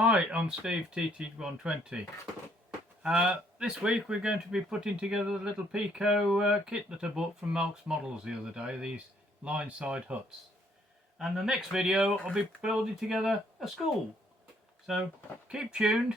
Hi, I'm Steve TT120. This week we're going to be putting together the little PECO kit that I bought from Mark's Models the other day, these lineside huts. And the next video I'll be building together a school. So keep tuned.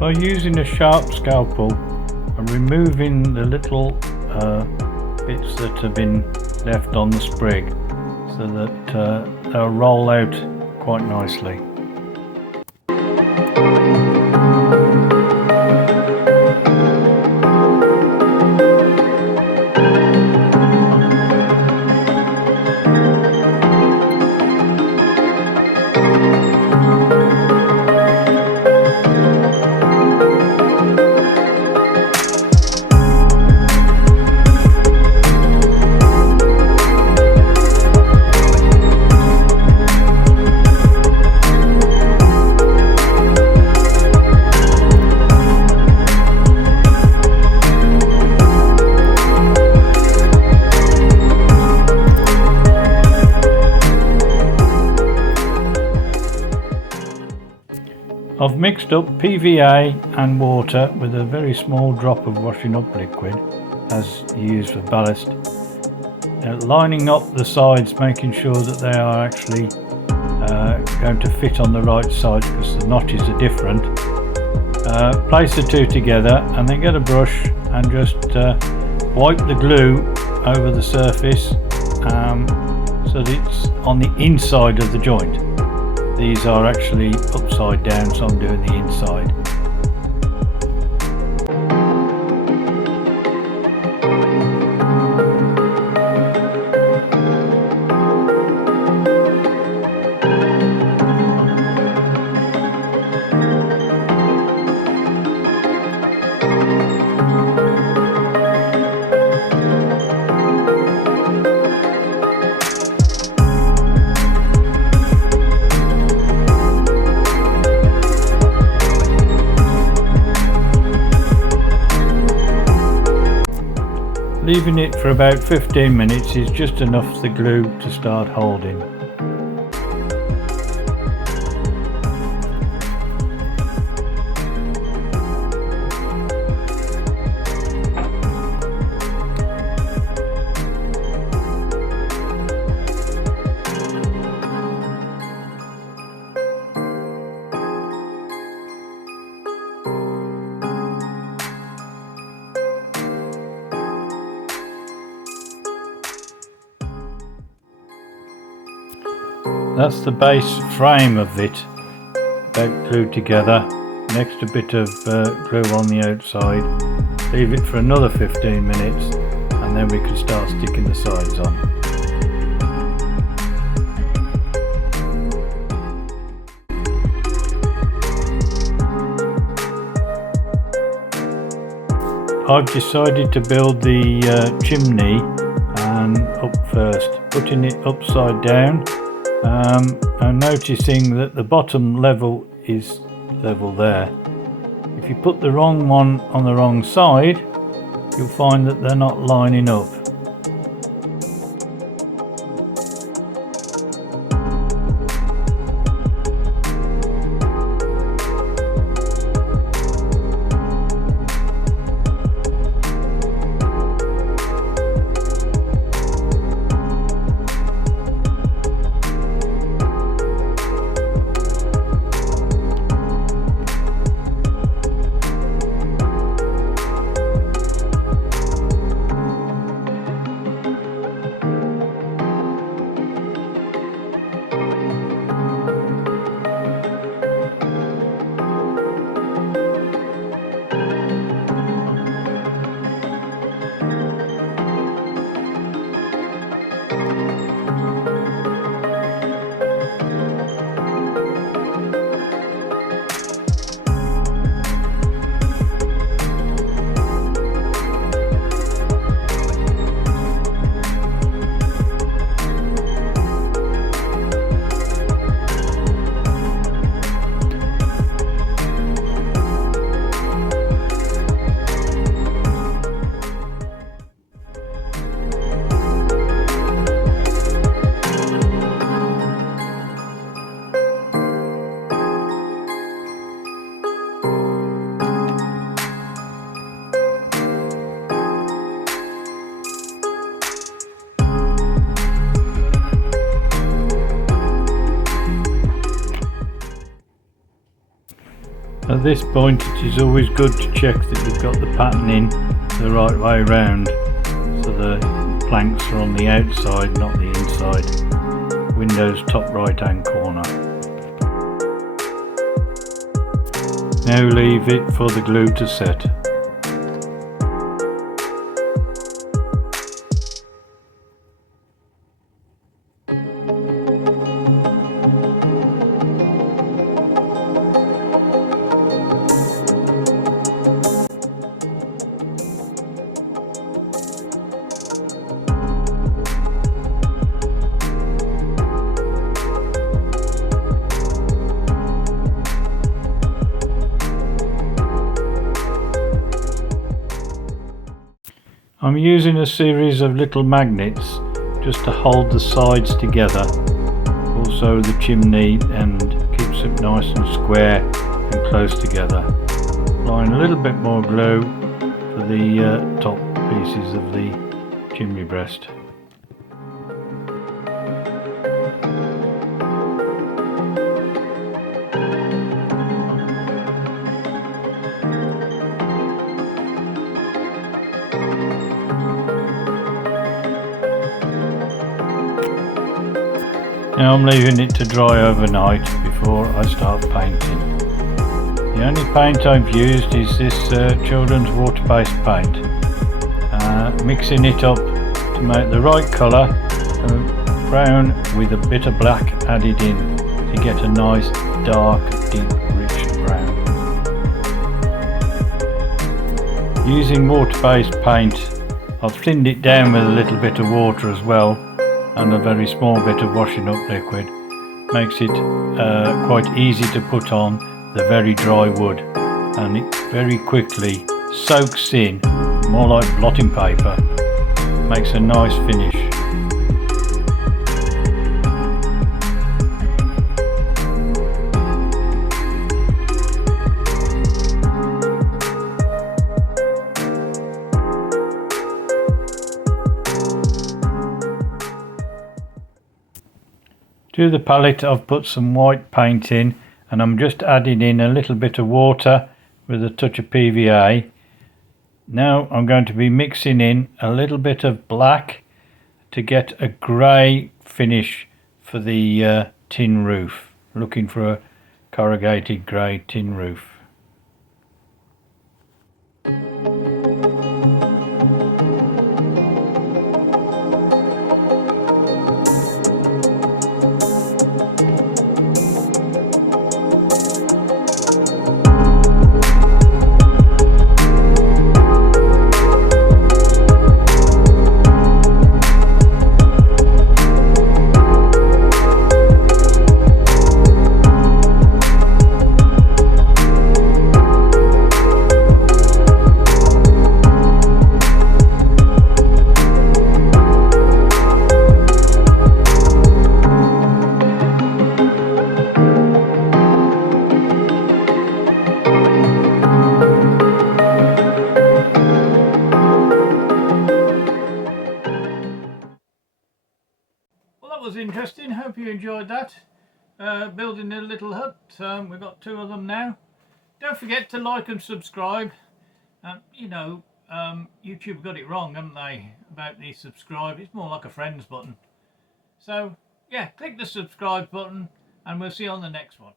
By using a sharp scalpel and removing the little bits that have been left on the sprig so that they'll roll out quite nicely. I've mixed up PVA and water with a very small drop of washing up liquid as you use for ballast, lining up the sides, making sure that they are actually going to fit on the right side because the notches are different. Place the two together and then get a brush and just wipe the glue over the surface so that it's on the inside of the joint. These are actually upside down, so I'm doing the inside. Leaving it for about 15 minutes is just enough the glue to start holding. That's the base frame of it, about glued together. Next a bit of glue on the outside. Leave it for another 15 minutes and then we can start sticking the sides on. I've decided to build the chimney up first, putting it upside down. I'm noticing that the bottom level is level there. If you put the wrong one on the wrong side, you'll find that they're not lining up. At this point it is always good to check that you've got the pattern in the right way round, so the planks are on the outside, not the inside. Window's top right hand corner. Now leave it for the glue to set. I'm using a series of little magnets just to hold the sides together, also the chimney, and keeps it nice and square and close together. Applying a little bit more glue for the top pieces of the chimney breast. Now I'm leaving it to dry overnight before I start painting. The only paint I've used is this children's water-based paint. Mixing it up to make the right colour, brown with a bit of black added in to get a nice dark, deep, rich brown. Using water-based paint, I've thinned it down with a little bit of water as well, and a very small bit of washing up liquid. Makes it quite easy to put on the very dry wood, and it very quickly soaks in, more like blotting paper. Makes a nice finish. To the palette I've put some white paint in, and I'm just adding in a little bit of water with a touch of PVA. Now I'm going to be mixing in a little bit of black to get a grey finish for the tin roof. Looking for a corrugated grey tin roof. Well, that was interesting. Hope you enjoyed that. Building a little hut. We've got 2 of them now. Don't forget to like and subscribe. YouTube got it wrong, haven't they, about the subscribe. It's more like a friends button. So yeah, click the subscribe button and we'll see you on the next one.